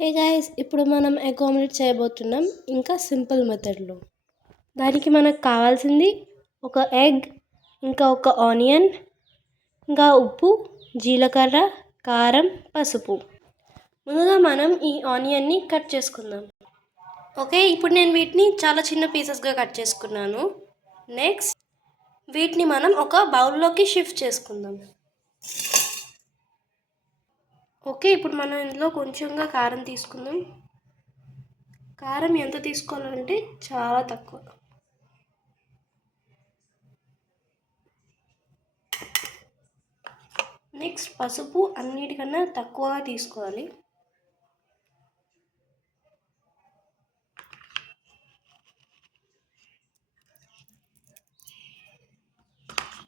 Hey guys, ఇప్పుడు మనం egg omelette చేయబోతున్నాం. ఇంకా సింపుల్ మెథడ్లో. దానికి మనకు కావాల్సింది ఒక ఎగ్, ఇంకా ఒక ఆనియన్, ఇంకా ఉప్పు, జీలకర్ర, కారం, పసుపు. ముందుగా మనం ఈ ఆనియన్ని కట్ చేసుకుందాం. ఓకే, ఇప్పుడు నేను వీటిని చాలా చిన్న పీసెస్గా కట్ చేసుకున్నాను. నెక్స్ట్ వీటిని మనం ఒక బౌల్లోకి షిఫ్ట్ చేసుకుందాం. ఓకే, ఇప్పుడు మనం ఇందులో కొంచెంగా కారం తీసుకుందాం. కారం ఎంత తీసుకోవాలంటే చాలా తక్కువ. నెక్స్ట్ పసుపు అన్నిటికన్నా తక్కువగా తీసుకోవాలి.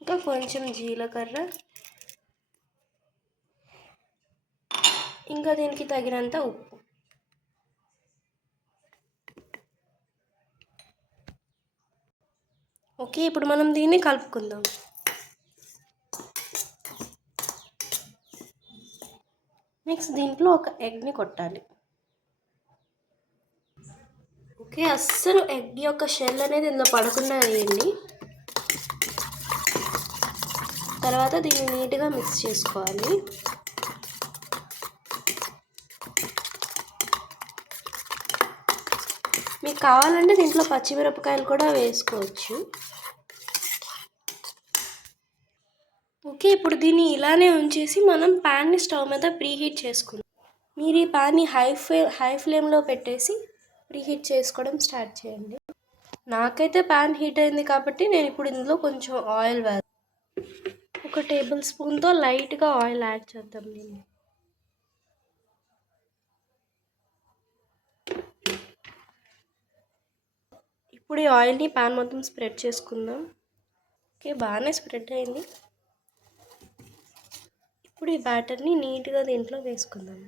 ఇంకా కొంచెం జీలకర్ర, ఇంకా దీనికి తగినంత ఉప్పు. ఓకే, ఇప్పుడు మనం దీన్ని కలుపుకుందాం. నెక్స్ట్ దీంట్లో ఒక ఎగ్ని కొట్టాలి. ఓకే, అస్సలు ఎగ్ యొక్క షెల్ అనేది ఇందులో పడకుండా వేయండి. తర్వాత దీన్ని నీట్గా మిక్స్ చేసుకోవాలి. మీకు కావాలంటే దీంట్లో పచ్చిమిరపకాయలు కూడా వేసుకోవచ్చు. ఓకే, ఇప్పుడు దీన్ని ఇలానే ఉంచేసి మనం ప్యాన్ని స్టవ్ మీద ప్రీహీట్ చేసుకుందాం. మీరు ఈ ప్యాన్ని హై ఫ్లేమ్లో పెట్టేసి ప్రీహీట్ చేసుకోవడం స్టార్ట్ చేయండి. నాకైతే ప్యాన్ హీట్ అయింది కాబట్టి నేను ఇప్పుడు ఇందులో కొంచెం ఆయిల్ వేస్తాను. ఒక టేబుల్ స్పూన్తో లైట్గా ఆయిల్ యాడ్ చేద్దాం. నేను ఇప్పుడు ఈ ఆయిల్ని ప్యాన్ మొత్తం స్ప్రెడ్ చేసుకుందాం. ఓకే, బాగానే స్ప్రెడ్ అయింది. ఇప్పుడు ఈ బ్యాటర్ని నీట్గా దీంట్లో వేసుకుందాం.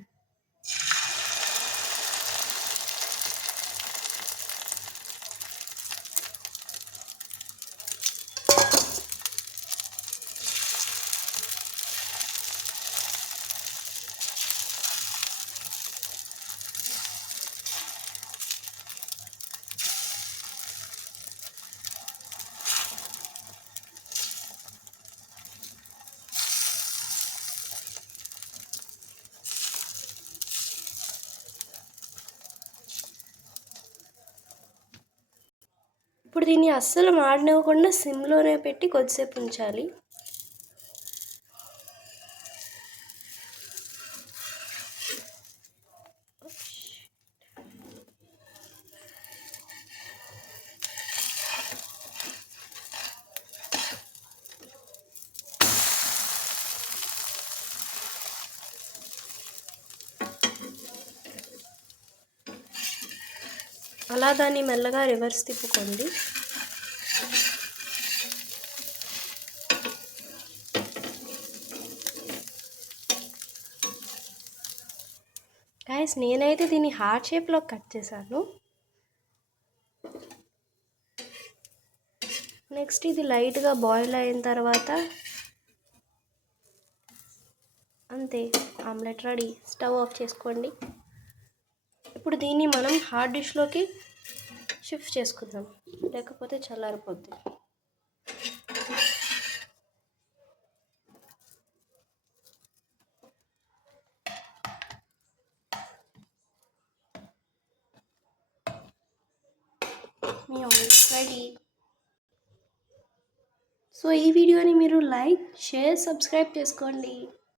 ఇప్పుడు దీన్ని అస్సలు మాడనివ్వకుండా సిమ్లోనే పెట్టి కొద్దిసేపు ఉంచాలి. అలా దాన్ని మెల్లగా రివర్స్ తిప్పుకోండి. గైస్, నేనైతే దీన్ని హార్ట్ షేప్లో కట్ చేశాను. నెక్స్ట్ ఇది లైట్గా బాయిల్ అయిన తర్వాత అంతే, ఆమ్లెట్ రెడీ. స్టవ్ ఆఫ్ చేసుకోండి. ఇప్పుడు దీన్ని మనం హాట్ డిష్లోకి షిఫ్ట్ చేసుకుందాం, లేకపోతే చల్లారిపోద్ది. మీ ఆమ్లెట్ రెడీ. సో ఈ వీడియోని మీరు లైక్, షేర్, సబ్స్క్రైబ్ చేసుకోండి.